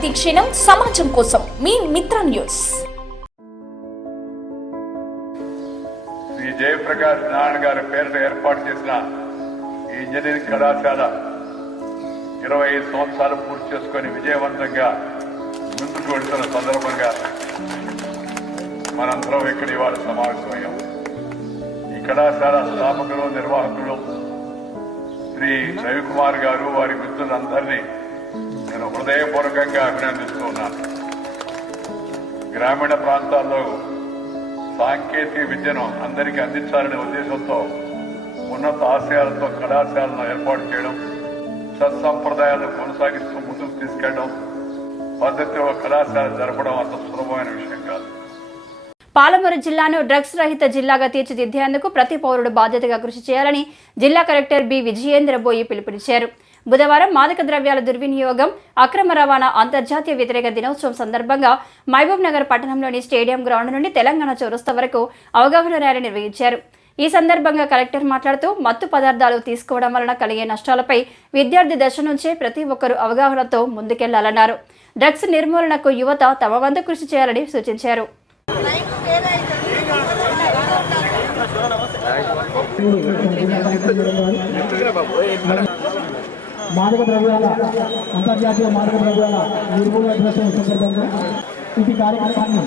ప్రతిక్షణం సమాజం కోసం మీ మిత్ర న్యూస్. శ్రీ జయప్రకాష్ నారాయణ గారి పేరిట ఏర్పాటు చేసిన ఈ ఇంజనీరింగ్ కళాశాల ఇరవై ఐదు సంవత్సరాలు పూర్తి చేసుకొని విజయవంతంగా ముందుకు వెళ్తున్న సందర్భంగా మనందరం ఇక్కడ ఇవాళ సమావేశమయ్యాం. ఈ కళాశాల స్థాపకులు నిర్వాహకులు శ్రీ రవికుమార్ గారు వారి మిత్రులందరినీ నేను హృదయపూర్వకంగా అభినందిస్తున్నాను. గ్రామీణ ప్రాంతాల్లో సాంకేతిక విద్యను అందరికీ అందించాలనే ఉద్దేశంతో ఉన్నత ఆశయాలతో కళాశాలను ఏర్పాటు చేయడం సత్సంప్రదాయాలను కొనసాగిస్తూ ముందుకు తీసుకెళ్ళడం పద్ధతిలో కళాశాల జరపడం అంత సులభమైన విషయం కాదు. పాలమూరు జిల్లాను డ్రగ్స్ రహిత జిల్లాగా తీర్చిదిద్దేందుకు ప్రతి పౌరుడు బాధ్యతగా కృషి చేయాలని జిల్లా కలెక్టర్ బి. విజయేంద్ర బోయి పిలుపునిచ్చారు. బుధవారం మాదక ద్రవ్యాల దుర్వినియోగం అక్రమ రవాణా అంతర్జాతీయ వ్యతిరేక దినోత్సవం సందర్భంగా మహబూబ్ నగర్ పట్టణంలోని స్టేడియం గ్రౌండ్ నుండి తెలంగాణ చౌరస్తా వరకు అవగాహన ర్యాలీ నిర్వహించారు. ఈ సందర్భంగా కలెక్టర్ మాట్లాడుతూ మత్తు పదార్థాలు తీసుకోవడం వలన కలిగే నష్టాలపై విద్యార్థి దశ నుంచే ప్రతి ఒక్కరూ అవగాహనతో ముందుకెళ్ళాలన్నారు. డ్రగ్స్ నిర్మూలనకు యువత తమ వంతు కృషి చేయాలని సూచించారు. మాదక ద్రవ్యాల అంతర్జాతీయ మాదక ద్రవ్యాల నిర్మూలన దినోత్సవం సందర్భంగా ఇది కార్యక్రమాన్ని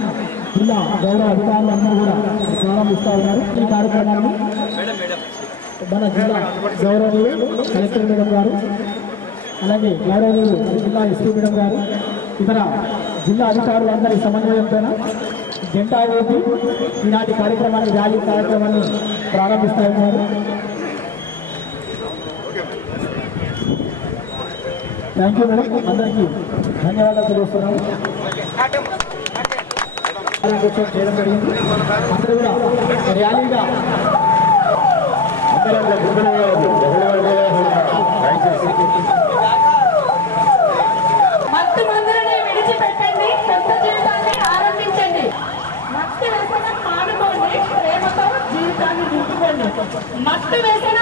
జిల్లా గౌరవ అధికారులందరూ కూడా ప్రారంభిస్తూ ఉన్నారు. ఈ కార్యక్రమాన్ని మన జిల్లా గౌరవులు కలెక్టర్ మేడం గారు అలాగే గౌరవులు జిల్లా ఎస్పీ మేడం గారు ఇతర జిల్లా అధికారులందరి సమన్వయంతో జెండా ఊపి ఈనాటి కార్యక్రమాన్ని ర్యాలీ కార్యక్రమాన్ని ప్రారంభిస్తూ ఉన్నారు. థ్యాంక్ యూ మేడం అందరికీ ధన్యవాదాలు తెలుస్తున్నాను. కూర్చొని చేయడం జరిగింది అందరూ కూడా ర్యాలీగా మత్తు మందులని జీవితాన్ని ఆరంభించండి మత్తు వేసిన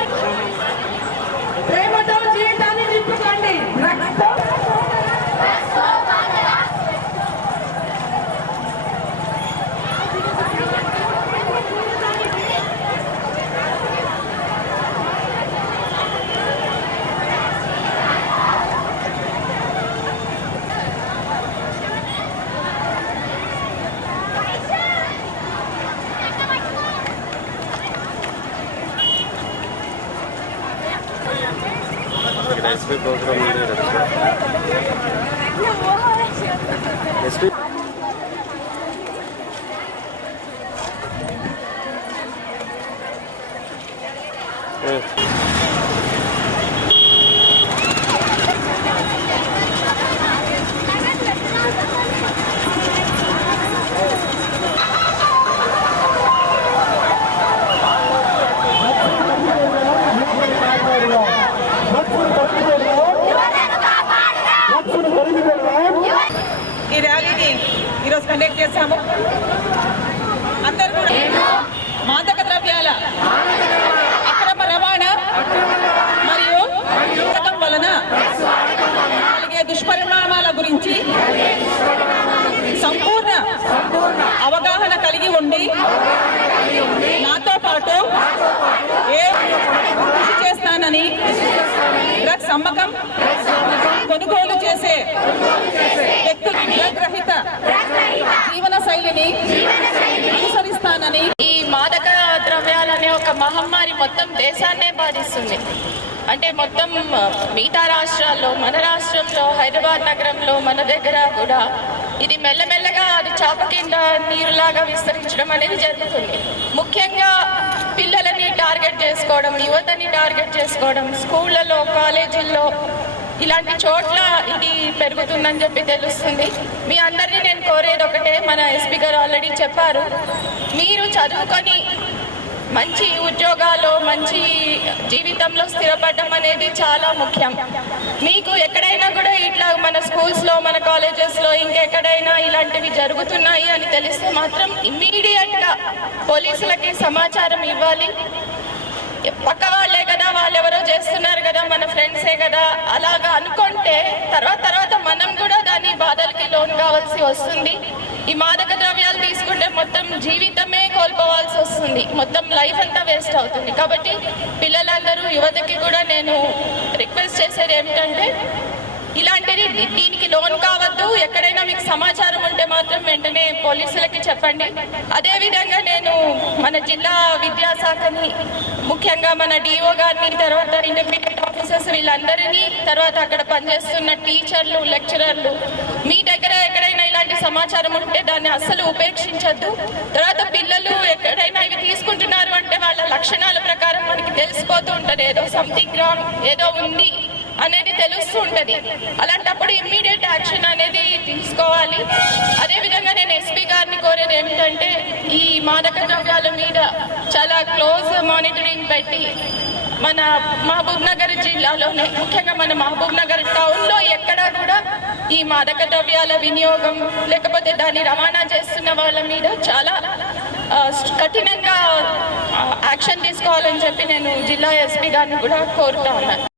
ఎస్పీ ప్రోగ్రామ్ ఉంది ఎస్పీ ఈ కండక్ట్ చేశాము. అందరూ కూడా మాదక ద్రవ్యాల అక్రమ రవాణా మరియు వలన కలిగే దుష్పరిణామాల గురించి సంపూర్ణ అవగాహన కలిగి ఉండి నాతో పాటు ఏ కృషి చేస్తానని డ్రగ్స్ అమ్మకం కొనుగోలు చేసే వ్యక్తులు డ్రగ్ రహిత శైలిని అనుసరిస్తానని ఈ మాదక ద్రవ్యాలనే ఒక మహమ్మారి మొత్తం దేశాన్నే బాధిస్తుంది. అంటే మొత్తం మిగతా రాష్ట్రాల్లో మన రాష్ట్రంలో హైదరాబాద్ నగరంలో మన దగ్గర కూడా ఇది మెల్లమెల్లగా అది చాప కింద నీరులాగా విస్తరించడం అనేది జరుగుతుంది. ముఖ్యంగా పిల్లలని టార్గెట్ చేసుకోవడం యువతని టార్గెట్ చేసుకోవడం స్కూళ్ళలో కాలేజీల్లో ఇలాంటి చోట్ల ఇది పెరుగుతుందని చెప్పి తెలుస్తుంది. మీ అందరినీ నేను కోరేది ఒకటే మన ఎస్పీ గారు ఆల్రెడీ చెప్పారు మీరు చదువుకొని మంచి ఉద్యోగాలు మంచి జీవితంలో స్థిరపడడం అనేది చాలా ముఖ్యం. మీకు ఎక్కడైనా కూడా ఇట్లా మన స్కూల్స్లో మన కాలేజెస్లో ఇంకెక్కడైనా ఇలాంటివి జరుగుతున్నాయి అని తెలిస్తే మాత్రం ఇమ్మీడియట్గా పోలీసులకి సమాచారం ఇవ్వాలి. పక్క ఎవరో చేస్తున్నారు కదా మన ఫ్రెండ్సే కదా అలాగా అనుకుంటే తర్వాత తర్వాత మనం కూడా దాని బాధలకి లోన్ కావాల్సి వస్తుంది. ఈ మాదక ద్రవ్యాలు తీసుకుంటే మొత్తం జీవితమే కోల్పోవాల్సి వస్తుంది. మొత్తం లైఫ్ అంతా వేస్ట్ అవుతుంది. కాబట్టి పిల్లలందరూ యువతకి కూడా నేను రిక్వెస్ట్ చేసేది ఏమిటంటే ఇలాంటిది దీనికి లోన్ కావద్దు. ఎక్కడైనా మీకు సమాచారం ఉంటే మాత్రం వెంటనే పోలీసులకి చెప్పండి. అదేవిధంగా నేను మన జిల్లా విద్యాశాఖని ముఖ్యంగా మన డిఓ గారిని తర్వాత ఇంటర్మీడియట్ ఆఫీసర్స్ వీళ్ళందరినీ తర్వాత అక్కడ పనిచేస్తున్న టీచర్లు లెక్చరర్లు మీ దగ్గర ఎక్కడైనా ఇలాంటి సమాచారం ఉంటే దాన్ని అస్సలు ఉపేక్షించద్దు. తర్వాత పిల్లలు ఎక్కడైనా ఇవి తీసుకుంటున్నారు అంటే వాళ్ళ లక్షణాల ప్రకారం మనకి తెలిసిపోతూ ఉంటుంది. ఏదో సంథింగ్ రాంగ్ ఏదో ఉంది. అనేది తెలుస్తూ అలాంటప్పుడు ఇమ్మీడియట్ యాక్షన్ అనేది తీసుకోవాలి. అదేవిధంగా నేను ఎస్పీ గారిని కోరేది ఏమిటంటే ఈ మాదక ద్రవ్యాల మీద చాలా క్లోజ్ మానిటరింగ్ పెట్టి మన మహబూబ్ నగర్ జిల్లాలోనే ముఖ్యంగా మన మహబూబ్ నగర్ టౌన్లో ఎక్కడా కూడా ఈ మాదక ద్రవ్యాల వినియోగం లేకపోతే దాన్ని రవాణా చేస్తున్న వాళ్ళ మీద చాలా కఠినంగా యాక్షన్ తీసుకోవాలని చెప్పి నేను జిల్లా ఎస్పీ గారిని కూడా కోరుతా ఉన్నాను.